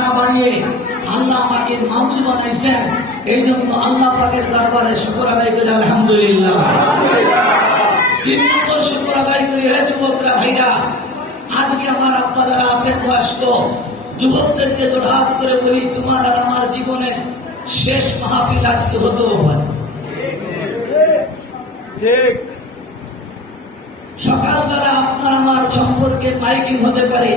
না বানিয়ে আল্লাহ আমাকে মানুষ বানাইছেন। এই জন্য আল্লাহ পাকের দরবারে শুকর আদায় করি আলহামদুলিল্লাহ। 3 নম্বর শুকর আদায় করি, হে যুবকরা ভাইরা, আজকে আমার আপনারা আছেন বয়স্ক যুবকদেরকে জোড়হাত করে বলি, তোমার আর আমার জীবনে শেষ মাহফিল আজকে হতেও পারে। ঠিক। সকালবেলা আপনার আমার সম্পর্কে মাইকিং হতে পারে,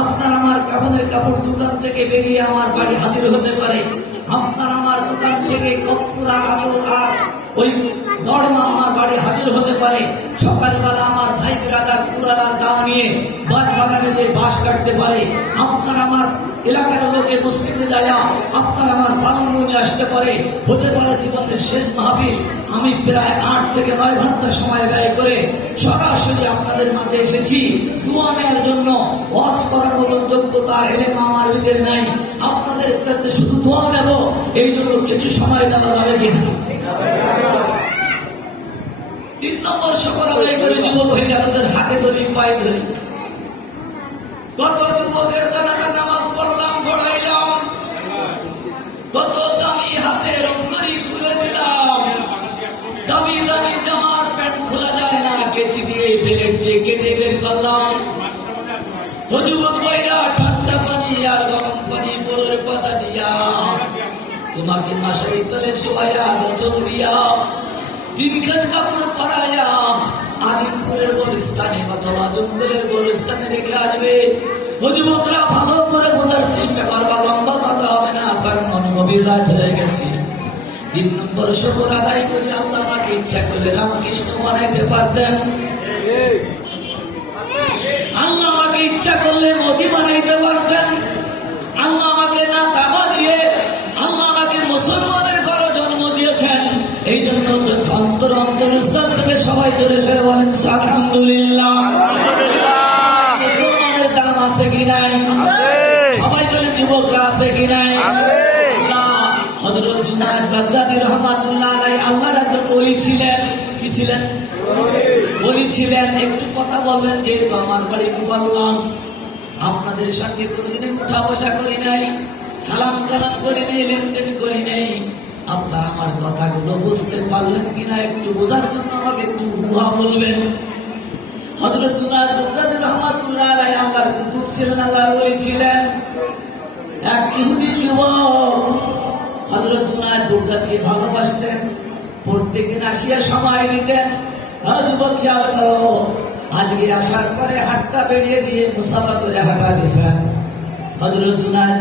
আপনার আমার কাপড়ের কাপড় দোকান থেকে বেরিয়ে আমার বাড়ি হাজির হতে পারে, আপনার আমার দোকান থেকে কপুরা আর ওই দরমা আমার বাড়ি হাজির হতে পারে। সকালবেলা আমার ভাই ব্রাদার পুরাদার দাও নিয়ে বাস বাগানে যে বাস কাটতে পারে, আপনার আমার এলাকার লোকে মসজিদে যায়, আপনার আমার পালঙ্গ নিয়ে আসতে পারে। হতে পারে জীবনের শেষ মাহফিল। আমি প্রায় 8 থেকে 9 ঘন্টা সময় ব্যয় করে সরাসরি আপনাদের মাঝে এসেছি দোয়া নেওয়ার জন্য। ওয়াজ করার মতো যোগ্যতা এলেম আমার ভিতরে নাই, আপনাদের কাছে শুধু দোয়া নেব, এই জন্য কিছু সময় দেওয়া যাবে কিনা? 3 নম্বর শুকর আদায় করে যুবক ভাইরা তাদের হাতে ধরি পায়ে ধরি। কত যুবকের জানাজা নামাজ পড়লাম, পড়াইলাম, কত দামি হাতের অঙ্গরি খুলে দিলাম, দামি দামি জামার প্যান্ট খোলা যায় না, কেচি দিয়ে প্লেট দিয়ে কেটে বের করলাম। ও যুবক ভাইরা, ঠান্ডা পানি আর গরম পানি বড়ের পাতা দিয়া তোমাকে মাসারি তলে শোয়াইয়া গোসল দিয়া 3 খান কাপড় পরাইয়া আদিমপুরের গোরস্থানে অথবা জঙ্গলের গোরস্থানে রেখে আসবে। ও যুবকরা, ভালো করে বোঝার চেষ্টা করবা, লম্বা কথা হবে না, কারণ অনুভবীর রাত হয়ে গেছে। 3 নম্বর শুকর আদায় করি, আল্লাহ আমাকে ইচ্ছা করলে রামকৃষ্ণ বানাইতে পারতেন, আল্লাহ আমাকে ইচ্ছা করলে মোদি বানাইতে পারতেন, আল্লাহ আমাকে না তাবা দিয়ে আল্লাহ আমাকে মুসলমানের ঘরে জন্ম দিয়েছেন। এই জন্য অন্তর অন্তরস্থান থেকে সবাই ধরে ফেলে বলেন আলহামদুলিল্লাহ। মুসলমানের দাম আছে কি নাই? সবাই বলেন যুবকরা আছে কি নাই? হযরত জুনায়েদ বাগদাদী রাহমাতুল্লাহ আলাইহি আল্লাহর একজন ওলি ছিলেন। কি ছিলেন? ওলি ছিলেন। একটু কথা বলবেন, যেহেতু আমার বাড়ি গোপালগঞ্জ, আপনাদের সঙ্গে কোনোদিন উঠা বসা করি নাই, সালাম কালাম করি নাই, লেনদেন করি নাই। আপনার আমার কথাগুলো বুঝতে পারলেন কিনা একটু বোঝার জন্য আমাকে একটু হুয়া বলবেন। হযরত জুনায়েদ বাগদাদী রাহমাতুল্লাহ আলাইহি আল্লাহর কুতুব ছিলেন, আল্লাহর ওলি ছিলেন। এক ইহুদি যুবক হযরত জুনায়েদ বাগদাদীকে ভালোবাসতেন, প্রত্যেকদিন আসিয়া সময় দিতেন। যুবক খেয়াল করো, আজকে আসার পরে হাতটা বেরিয়ে দিয়ে মুসাফা করে হাঁটা দিয়েছেন। হযরত জুনায়েদ